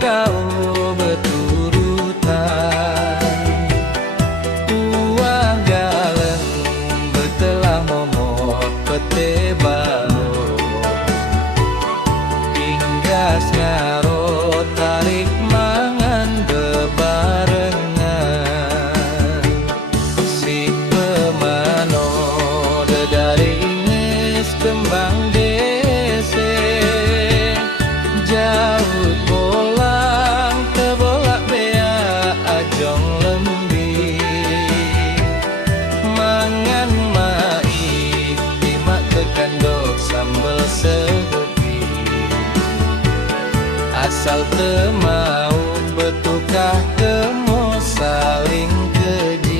kau berturutan. Uang galeng betelah momot pete baru. Pinggas ngaro tarik mangan bebarengan. Si pemano dedari inges kembang dese. Jauh bolang tebolak bea ajong lembi. Mangan mai timak tekandok sambal segeti. Asal temau bertukah temu saling keji.